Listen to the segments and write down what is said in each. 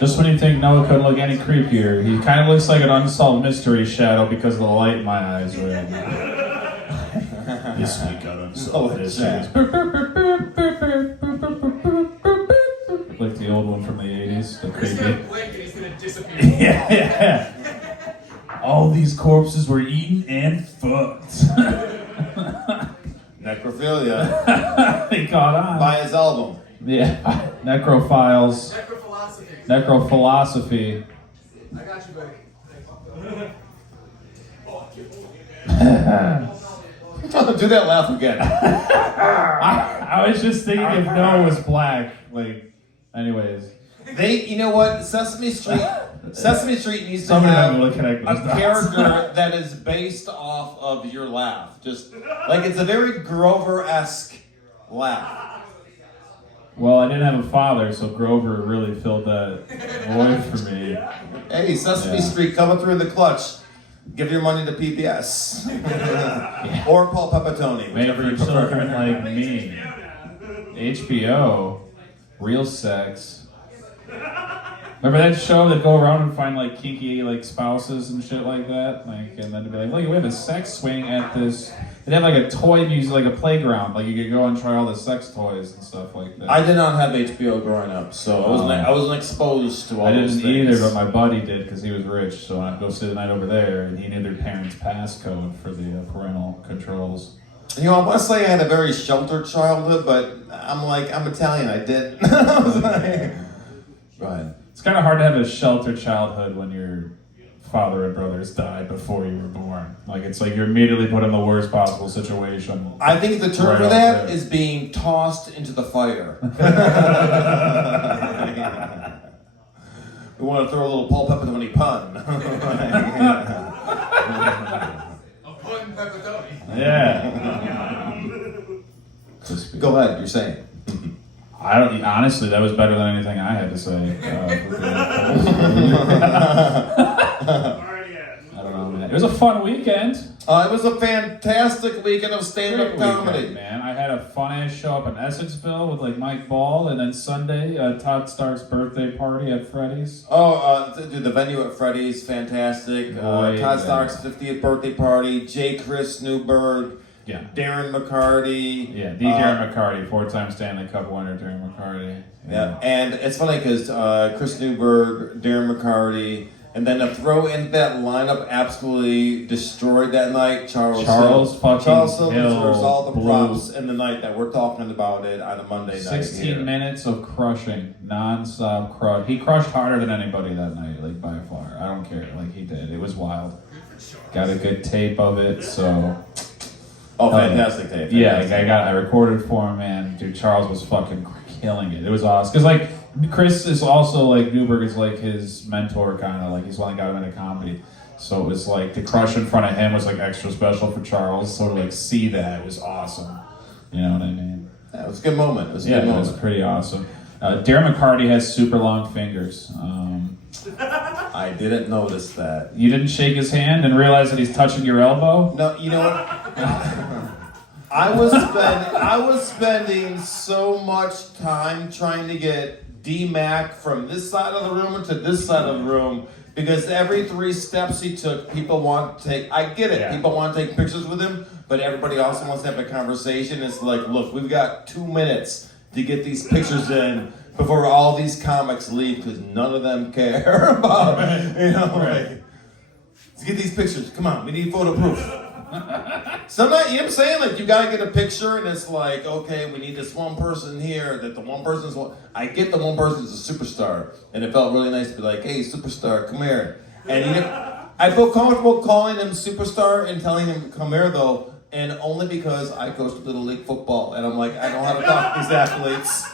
Just when you think Noah couldn't look any creepier, he kind of looks like an unsolved mystery shadow because of the light in my eyes. Right? This week on Unsolved Mysteries. Like the old one from the 80s. The He's creepy. gonna blink and he's gonna disappear. Yeah. All these corpses were eaten and fucked. Necrophilia. He caught on. Buy his album. Yeah. Necrophiles. Necrophilosophy. Necrophilosophy. I got you, buddy. Do that laugh again. I was just thinking if Noah was black. Like, anyways. You know what? Sesame Street needs to Somebody have might be connected a those dots. character that is based off of your laugh. Just like it's a very Grover-esque laugh. Well, I didn't have a father, so Grover really filled that void for me. Hey, Sesame Yeah. Street coming through in the clutch. Give your money to PBS. Or Paul Pepitone, Made whichever for you children prefer. like me. HBO. Real sex. Remember that show that go around and find like kinky like spouses and shit like that? Like, and then to be like, look, we have a sex swing at this. They have like a toy music, like a playground. Like you could go and try all the sex toys and stuff like that. I did not have HBO growing up, so I wasn't exposed to all I those didn't things. either, but my buddy did because he was rich. So I'd go stay the night over there, and he knew their parents' passcode for the parental controls. You know, I want to say I had a very sheltered childhood, but I'm Italian. I didn't. I was like, right. It's kind of hard to have a sheltered childhood when your father and brothers died before you were born. Like, it's like you're immediately put in the worst possible situation. I think the term Right for out that there. is being tossed into the fire. We want to throw a little Paul Pepitone pun. A pun pepperoni. Yeah. Go ahead, you're saying. I don't. Honestly, that was better than anything I had to say. I don't know, man. It was a fun weekend. It was a fantastic weekend of stand-up Great comedy. weekend, man. I had a fun-ass show up in Essexville with like Mike Ball, and then Sunday, Todd Stark's birthday party at Freddy's. Dude, the venue at Freddy's, fantastic. Boy, Todd yeah. Stark's 50th birthday party. J. Chris Newberg. Yeah. Darren McCarty. Yeah, the Darren McCarty, 4-time Stanley Cup winner, Darren McCarty. Yeah, and it's funny because Chris Newberg, Darren McCarty, and then to throw in that lineup absolutely destroyed that night. Charles fucking Hill deserves all the blew props in the night that we're talking about it on a Monday night. 16 here. minutes of crushing, non-stop crush. He crushed harder than anybody that night, like by far. I don't care, like he did. It was wild. Got a good tape of it, so. Oh, fantastic tape. Yeah, like I recorded for him, man. Dude, Charles was fucking killing it. It was awesome. Because, like, Chris is also, like, Newberg is, like, his mentor, kind of. Like, he's one that got him into comedy. So it was, like, to crush in front of him was, like, extra special for Charles. So to, like, see that was awesome. You know what I mean? Yeah, it was a good moment. It was a Yeah, good it moment. was pretty awesome. Darren McCarty has super long fingers. I didn't notice that. You didn't shake his hand and realize that he's touching your elbow? No, you know what? I was spending so much time trying to get D-Mac from this side of the room to this side of the room because every 3 steps he took, people want to take. I get it. Yeah. People want to take pictures with him, but everybody also wants to have a conversation. It's like, look, we've got 2 minutes to get these pictures in before all these comics leave because none of them care about, like, let's get these pictures. Come on, we need photo proof. Sometimes, you know what I'm saying? Like, you gotta get a picture, and it's like, okay, we need this one person here, that the one person's one. I get the one person's a superstar, and it felt really nice to be like, hey, superstar, come here. And you know, I feel comfortable calling him superstar and telling him come here, though, and only because I coached Little League football, and I'm like, I know how to talk to these athletes.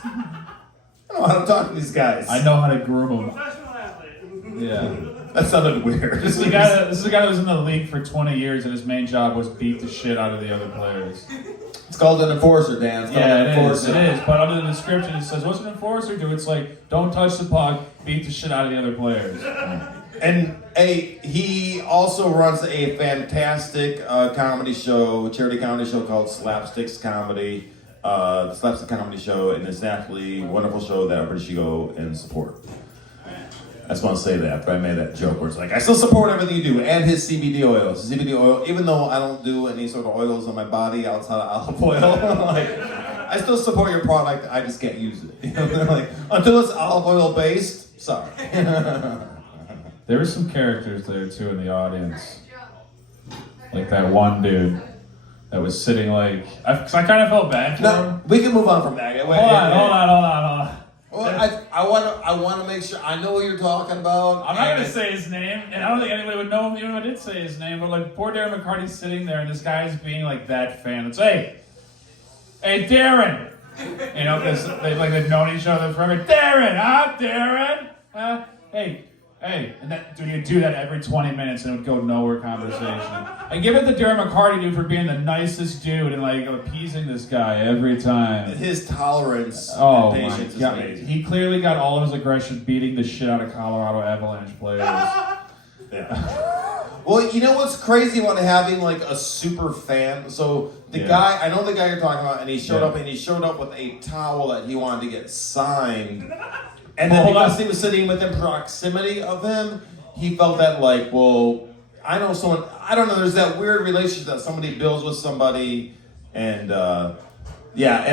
I know how to talk to these guys. I know how to groom them. Professional athlete. Yeah. That sounded weird. This is a guy that was in the league for 20 years, and his main job was beat the shit out of the other players. It's called an enforcer, Dan. It's called an Yeah, it is. enforcer. It is. But under the description, it says, "What's an enforcer do?" It's like, don't touch the puck, beat the shit out of the other players. And he also runs a fantastic comedy show, charity comedy show called Slapsticks Comedy. The Slapstick Comedy Show, and it's an absolutely wonderful show that everybody should go and support. I just want to say that, but I made that joke where it's like, I still support everything you do, and his CBD oils. His CBD oil, even though I don't do any sort of oils on my body outside of olive oil, like, I still support your product, I just can't use it. You know, they're like, until it's olive oil based, sorry. There were some characters there too in the audience. Like that one dude that was sitting like, because I kind of felt bad for him. We can move on from that. Hold on. Well, I want to make sure I know what you're talking about. I'm not gonna say his name, and I don't think anybody would know him even if I did say his name. But like, poor Darren McCarty's sitting there, and this guy's being like that fan. It's hey, Darren, you know, because they've known each other forever. Darren, hey, and that dude, you do that every 20 minutes, and it would go nowhere conversation. I give it to Darren McCarty dude for being the nicest dude and like appeasing this guy every time. His tolerance Oh and my patience is god, amazing. he clearly got all of his aggression beating the shit out of Colorado Avalanche players. Yeah. Well, you know what's crazy about having like a super fan? So the guy, I know the guy you're talking about, and he showed up with a towel that he wanted to get signed. And then because he was sitting within proximity of him, he felt that like, well, I know someone, I don't know, there's that weird relationship that somebody builds with somebody, and and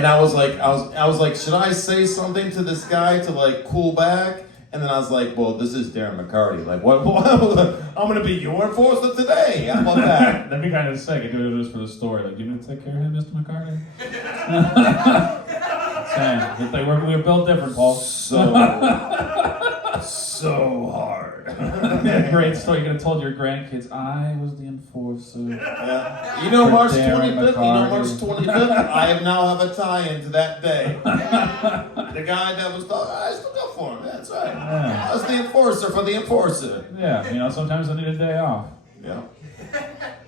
I was like, should I say something to this guy to like cool back? And then I was like, well, this is Darren McCarty. Like, what? I'm gonna be your enforcer today. How about that? That'd be kind of sick. I do this for the story. Like, you gonna take care of him, Mr. McCarty? Saying, we're built different, Paul. So hard. Great story. You could have told your grandkids, I was the enforcer. Yeah. You know, March 25th, I now have a tie-in to that day. The guy that was talking, I still go for him. That's right. Yeah. I was the enforcer for the enforcer. Yeah, you know, sometimes I need a day off. Yeah.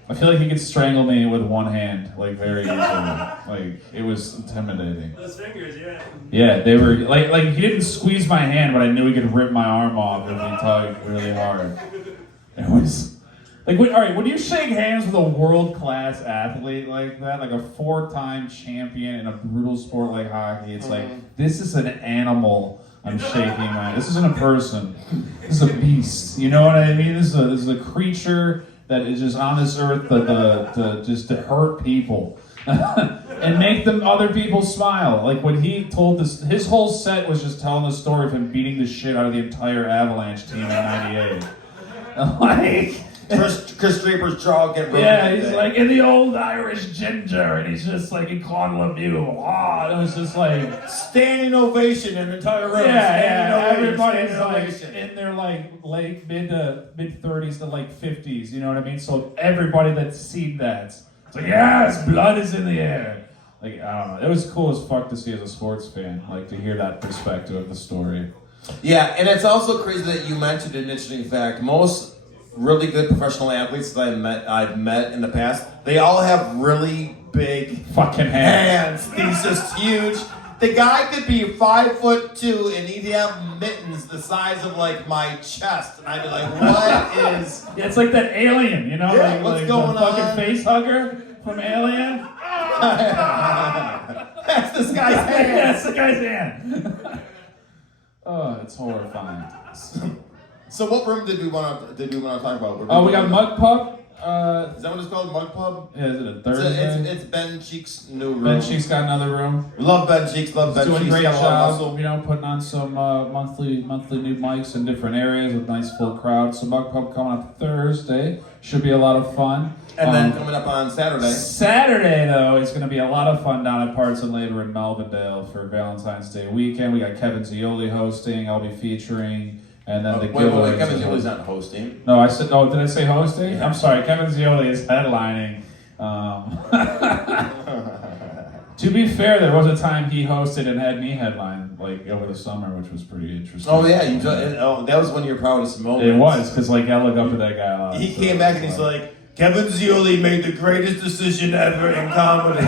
I feel like he could strangle me with one hand, like very easily. Like, it was intimidating. Those fingers, yeah. Yeah, they were like he didn't squeeze my hand, but I knew he could rip my arm off if he tugged really hard. It was like, all right, when you shake hands with a world-class athlete like that, like a 4-time champion in a brutal sport like hockey, it's like, this is an animal I'm shaking my. This isn't a person. This is a beast. You know what I mean? This is a creature that is just on this earth to hurt people and make them other people smile. Like when he told this, his whole set was just telling the story of him beating the shit out of the entire Avalanche team in '98. Like Chris Draper's jaw get ruined. Yeah, he's like in the old Irish ginger, and he's just like in Claude Lemieux. Ah, it was just like standing ovation in the entire room. Everybody's like in their like late mid 30s to like 50s. You know what I mean? So everybody that's seen that, it's like yes, blood is in the air. Like I don't know, it was cool as fuck to see as a sports fan, like to hear that perspective of the story. Yeah, and it's also crazy that you mentioned an interesting fact. Most really good professional athletes that I've met in the past, they all have really big fucking hands. He's just huge. The guy could be 5'2" and he'd have mittens the size of like my chest, and I'd be like, "What is?" Yeah, it's like that Alien, you know, yeah, what's going the on? Fucking face hugger from Alien. That's this guy's hand. Yeah, that's the guy's hand. Oh, it's horrifying. So what room did we want to talk about? We got Mug Pub. Is that what it's called? Mug Pub? Yeah, is it a Thursday? It's Ben Cheek's new room. Ben Cheek's got another room. Love Ben Cheeks. Love Ben Cheeks. Doing a great got a lot of job. muscle. You know, putting on some monthly new mics in different areas with nice full crowds. So Mug Pub coming up Thursday should be a lot of fun. And then coming up on Saturday. Saturday, though, is going to be a lot of fun down at Parts and Labor in Melvindale for Valentine's Day weekend. We got Kevin Zioli hosting. I'll be featuring. And then the wait, Kevin Zioli's not hosting. No, I said. Oh, did I say hosting? Yeah. I'm sorry. Kevin Zioli is headlining. To be fair, there was a time he hosted and had me headline like over the summer, which was pretty interesting. Oh yeah, that was one of your proudest moments. It was because like I look up to that guy a lot. He came back and he's like, Kevin Zioli made the greatest decision ever in comedy.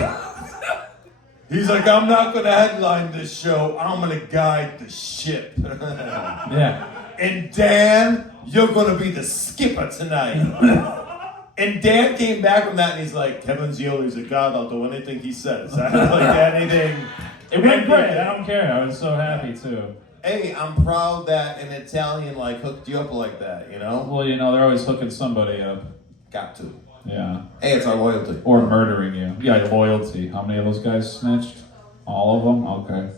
He's like, I'm not gonna headline this show. I'm gonna guide the ship. Yeah. And Dan, you're gonna be the skipper tonight. And Dan came back from that and he's like, Kevin Zioli's a god, I'll do anything he says. I don't like anything. It went great. I don't care. I was so happy too. Hey, I'm proud that an Italian like hooked you up like that, you know? Well, you know, they're always hooking somebody up. Got to. Yeah. Hey, it's our loyalty. Or murdering you. Yeah, loyalty. How many of those guys snitched? All of them? Okay.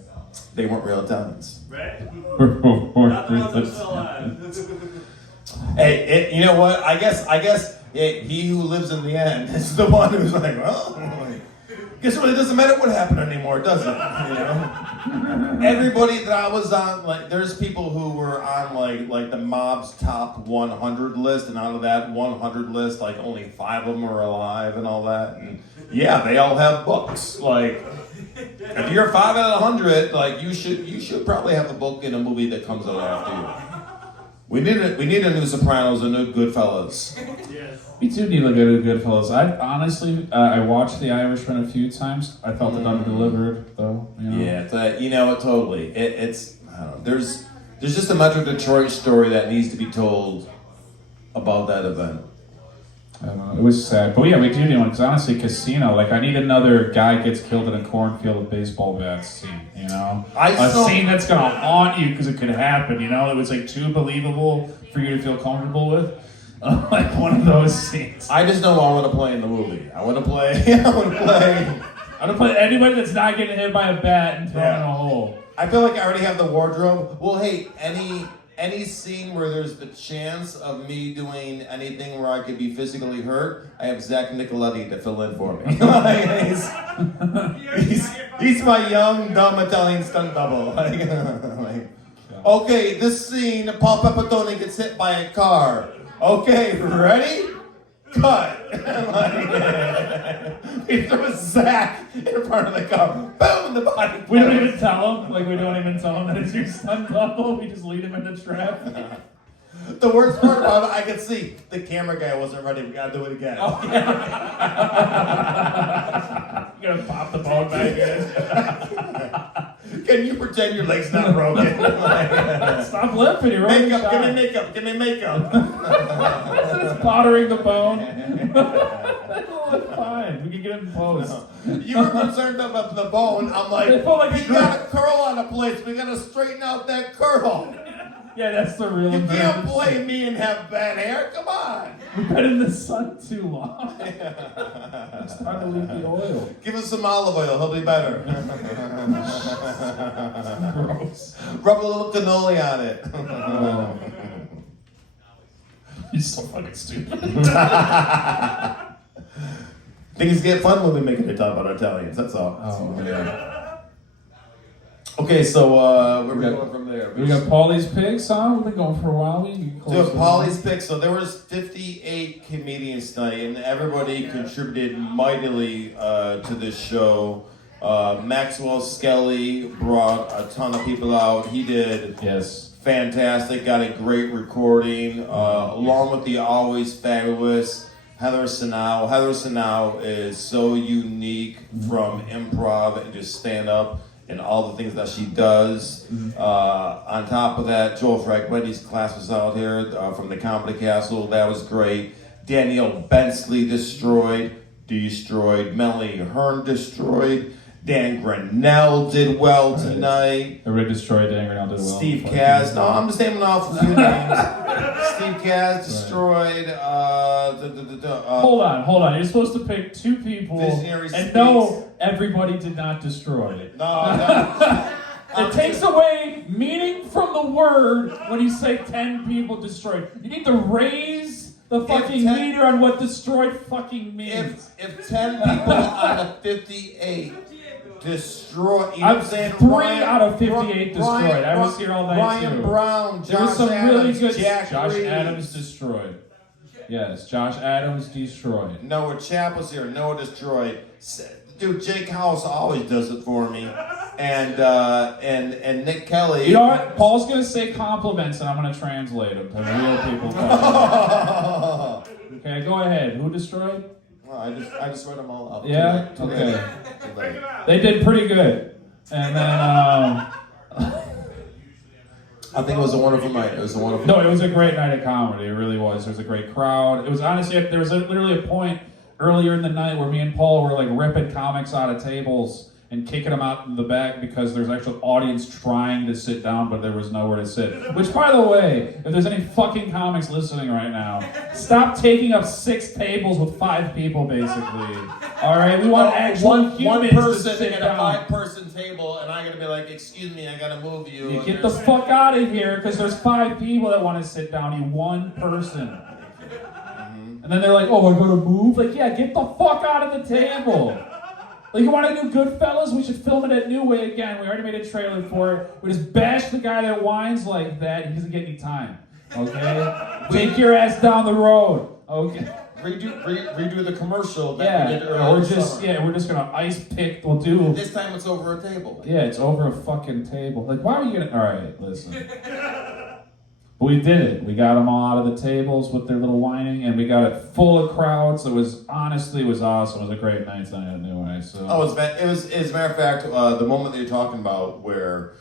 They weren't real Italians. Right? Not the ones that are still alive. Hey, you know what? I guess he who lives in the end is the one who's like, well, guess what? It doesn't matter what happened anymore, does it? You know? Everybody that I was on, like, there's people who were on like the mob's top 100 list, and out of that 100 list, like only 5 of them are alive and all that. And yeah, they all have books. Like, if you're 5 out of 100, like you should probably have a book in a movie that comes out after you. We need a new Sopranos, a new Goodfellas. Yes. We do need like a new Goodfellas. I honestly, I watched The Irishman a few times. I felt it under-delivered, though. You know? Yeah, totally. It's I don't know. There's just a Metro Detroit story that needs to be told about that event. I don't know. It was sad. But yeah, we do need one, because honestly, Casino, like, I need another guy gets killed in a cornfield with baseball bats scene, you know? Scene that's gonna haunt you because it could happen, you know? It was like too believable for you to feel comfortable with. Like one of those scenes. I just know I want to play in the movie. I want to play. I want to play anybody that's not getting hit by a bat and thrown in a hole. I feel like I already have the wardrobe. Well, hey, any scene where there's the chance of me doing anything where I could be physically hurt, I have Zach Nicoletti to fill in for me. he's my young, dumb Italian stunt double. Okay, this scene, Paul Pepitone gets hit by a car. Okay, ready? Cut. He throws Zach in front of the car. Boom, the body. We don't even tell him. Like, we don't even tell him that it's your stunt double. We just lead him in the trap. The worst part about it, I could see the camera guy wasn't ready. We gotta do it again. Oh, yeah. You gotta pop the bone back in. Can you pretend your leg's not broken? Stop limping, you're already Makeup, shot. give me makeup. It's powdering the bone. That's fine. We can get it in post. You were concerned about the bone. I'm like, he got a curl on a place. We gotta straighten out that curl. Yeah, that's the real You can't embarrassing. blame me and have bad hair. Come on. We've been in the sun too long. It's time to leave the oil. Give us some olive oil. He'll be better. Gross. Rub a little cannoli on it. You're so fucking stupid. Things get fun when we make it talk about Italians. That's all. Oh, yeah. Okay, so where are we going from there? We got Paulie's picks, huh? We've been going for a while. So Paulie's picks. So there was 58 comedians tonight, and everybody contributed mightily to this show. Maxwell Skelly brought a ton of people out. He did fantastic. Got a great recording, along with the always fabulous Heather Sanau. Heather Sanau is so unique from improv and just stand up and all the things that she does. On top of that, Joel Fragmente's class was out here from the Comedy Castle. That was great. Danielle Bensley destroyed. Melanie Hearn destroyed. Dan Grinnell did well tonight. Everybody destroyed Dan Grinnell did well. Steve Kaz. No, I'm just naming off a few names. Steve Kaz destroyed. Hold on. You're supposed to pick 2 people. Visionary and Speaks. no, everybody did not destroy it. No. It takes away meaning from the word when you say 10 people destroyed. You need to raise the fucking meter on what destroyed fucking means. If 10 people out of 58 destroyed, you know I'm what I'm saying? 3 out of 58 destroyed. I was here all night Ryan too. Brown, There was Josh some Adams, really good. Jack Josh Reeves. Adams destroyed. Yes, Josh Adams destroyed. Noah Chapp was here. Noah destroyed. Dude, Jake House always does it for me. And Nick Kelly. You know what? Paul's gonna say compliments, and I'm gonna translate them to real people. Okay, go ahead. Who destroyed? Well, I just read them all out. Yeah. Too Okay. late. They did pretty good, and then. I think it was a wonderful night. It was a wonderful. No, it was a great night of comedy. It really was. There was a great crowd. It was honestly, there was literally a point earlier in the night where me and Paul were like ripping comics out of tables and kicking them out in the back because there's actual audience trying to sit down, but there was nowhere to sit. Which, by the way, if there's any fucking comics listening right now, stop taking up 6 tables with 5 people, basically. All right, we want one humans person to sit at a down. 5-person table, and I'm gonna be like, "Excuse me, I gotta move you." You get the fuck out of here, because there's 5 people that want to sit down. You one person. And then they're like, "Oh, I gotta move." Like, yeah, get the fuck out of the table. Like, you want to do Goodfellas? We should film it at New Way again. We already made a trailer for it. We just bash the guy that whines like that. He doesn't get any time. Okay? Take your ass down the road. Okay? Redo the commercial that Yeah. we did earlier this summer. We're just gonna ice pick. We'll do. This time it's over a table. Yeah, it's over a fucking table. Like, why are you gonna? All right, listen. But we did it. We got them all out of the tables with their little whining, and we got it full of crowds. It was awesome. It was a great night tonight anyway. So. Oh, it was. As a matter of fact, the moment that you're talking about, where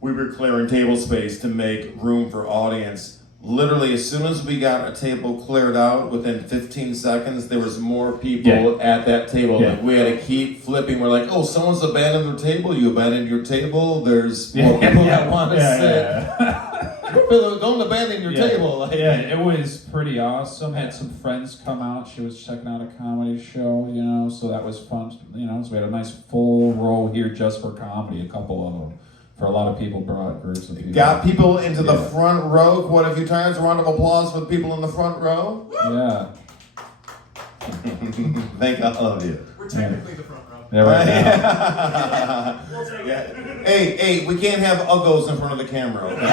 we were clearing table space to make room for audience. Literally, as soon as we got a table cleared out, within 15 seconds, there was more people at that table. Yeah. Like, we had to keep flipping. We're like, "Oh, someone's abandoned their table. You abandoned your table. There's more people that want to sit. Don't abandon your table." Like, yeah, it was pretty awesome. Had some friends come out. She was checking out a comedy show, so that was fun. So we had a nice full row here just for comedy. A couple of them. For a lot of people, brought groups of people. got people into the front row quite a few times. A round of applause for the people in the front row. Yeah. Thank all of you. We're technically the front row. Yeah, right now. Yeah. Hey, we can't have uggos in front of the camera. Okay?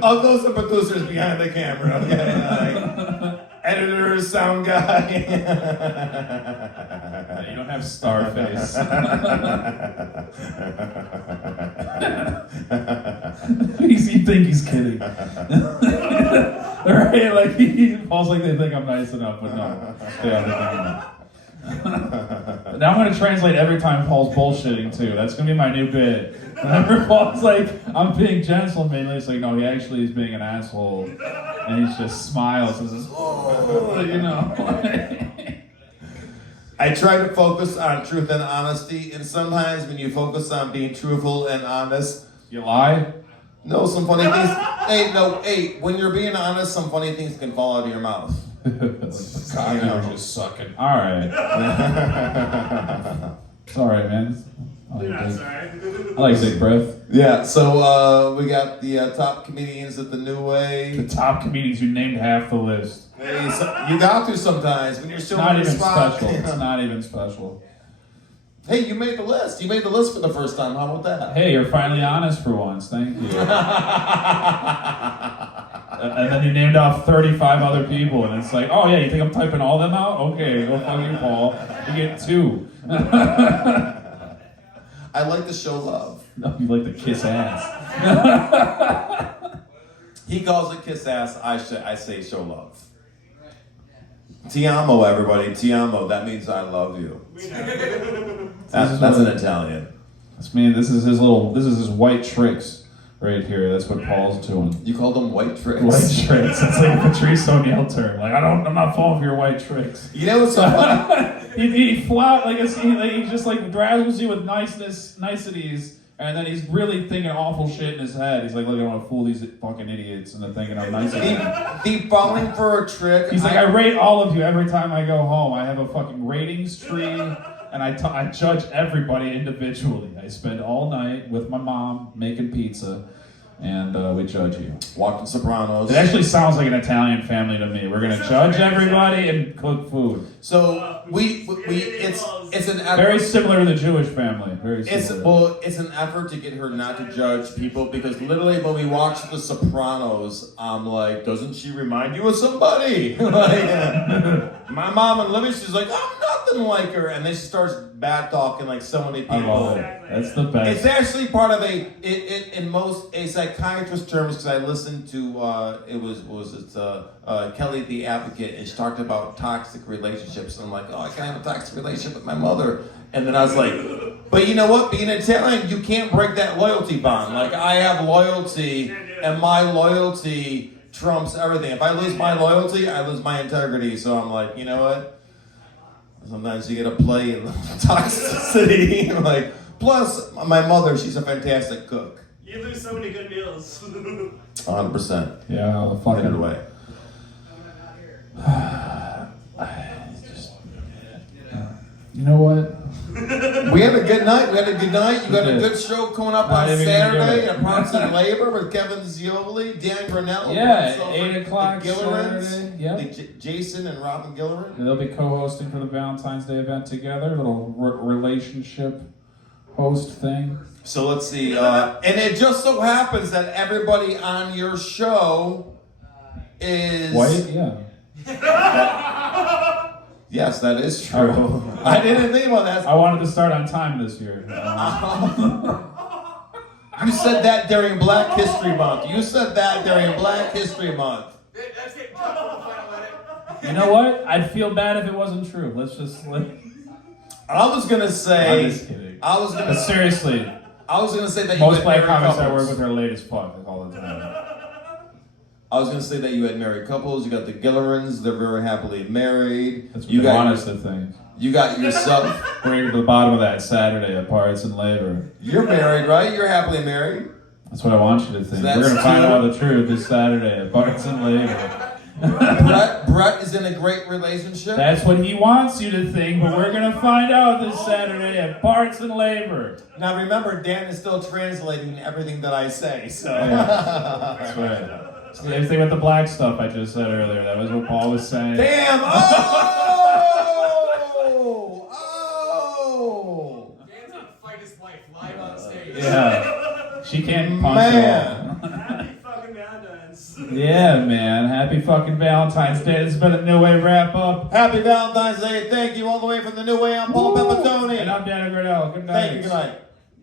Uggos and producers behind the camera. Okay? Editors, sound guy. You don't have Starface. You think he's kidding. Right? Like, he falls like they think I'm nice enough, but no. Yeah, they think I'm not. Now I'm going to translate every time Paul's bullshitting, too. That's going to be my new bit. Whenever Paul's like, "I'm being gentlemanly," it's like, no, he actually is being an asshole. And he just smiles and says, "Oh," I try to focus on truth and honesty, and sometimes when you focus on being truthful and honest, You lie? no, some funny things. Hey, when you're being honest, some funny things can fall out of your mouth. God, you're just sucking. All right. It's all right, man. I like big breath. Yeah, so we got the top comedians at the New Way. The top comedians, you named half the list. Hey, you got to sometimes when you're It's still not on the even spot. special. It's not even special. Hey, you made the list. You made the list for the first time. How about that? Hey, you're finally honest for once. Thank you. And then you named off 35 other people, and it's like, oh yeah, you think I'm typing all them out? Okay, go fuck you, Paul. You get 2. I like to show love. No, you like to kiss ass. He calls it kiss ass. I say show love. Ti amo, everybody. Ti amo. That means I love you. That's an Italian. This is his white tricks right here. That's what Paul's doing. You call them white tricks. White tricks. It's like a Patrice O'Neill term. Like, I'm not falling for your white tricks. You know what's so funny? he flout he just like dazzles you with niceties, and then he's really thinking awful shit in his head. He's like, look, I don't want to fool these fucking idiots into thinking I'm nice. The falling for a trick. He's like, I rate all of you every time I go home. I have a fucking ratings tree, and I judge everybody individually. I spend all night with my mom making pizza, and we judge you. Watching Sopranos. It actually sounds like an Italian family to me. We're gonna judge everybody and cook food. So it's an effort. Very similar to the Jewish family. Very similar. It's an effort to get her not to judge people, because literally when we watch The Sopranos, I'm like, doesn't she remind you of somebody? My mom and Libby, she's like, I'm nothing like her, and then she starts bad talking like so many people. I love it. That's the best. It's actually part of a psychiatrist terms, because I listened to Kelly the Advocate, and she talked about toxic relationships, and I'm like, oh, I can't have a toxic relationship with my mother. And then I was like, but you know what? Being Italian, you can't break that loyalty bond. Like, I have loyalty, and my loyalty trumps everything. If I lose my loyalty, I lose my integrity. So I'm like, you know what? Sometimes you get a play in toxicity. Like, plus, my mother, she's a fantastic cook. You lose so many good meals. 100%. Yeah, the Get fucking it away. You know what? We had a good night. You got a did. good show coming up Not on even gonna do Saturday it. at Parks and Labor with Kevin Zioli, Dan Granello. Yeah, myself, 8 o'clock the Gillerans, Saturday. Yep. Jason and Robin Gilleran. They'll be co-hosting for the Valentine's Day event together. Little relationship host thing. So let's see. And it just so happens that everybody on your show is White? Yeah. Yes, that is true. Oh. I didn't think about that. I wanted to start on time this year. You said that during Black History Month. That's getting cut from the final edit. You know what? I'd feel bad if it wasn't true. Let's just. I was gonna say. I'm just kidding. But seriously, I was gonna say that most you black had married comics I couples. work with are late as fuck all the time. I was gonna say that you had married couples. You got the Gillerans; they're very happily married. That's what you they got want us to think. You got yourself. We're going to the bottom of that Saturday at Parts and Labor. You're married, right? You're happily married. That's what I want you to think. So We're going to find that's out the truth this Saturday at Parts and Labor. Brett is in a great relationship. That's what he wants you to think, but we're going to find out this Saturday at Parts and Labor. Now remember, Dan is still translating everything that I say. So. That's right. Same thing with the black stuff I just said earlier. That was what Paul was saying. Damn! Oh! Dan's gonna fight his life live on stage. Yeah. She can't punch Man. at all. Happy fucking Valentine's. Yeah, man. Happy fucking Valentine's Day. This has been a New Way wrap up. Happy Valentine's Day. Thank you all the way from the New Way. I'm Paul Pepitone. And I'm Dan Gradell. Good night. Thank you. Good night.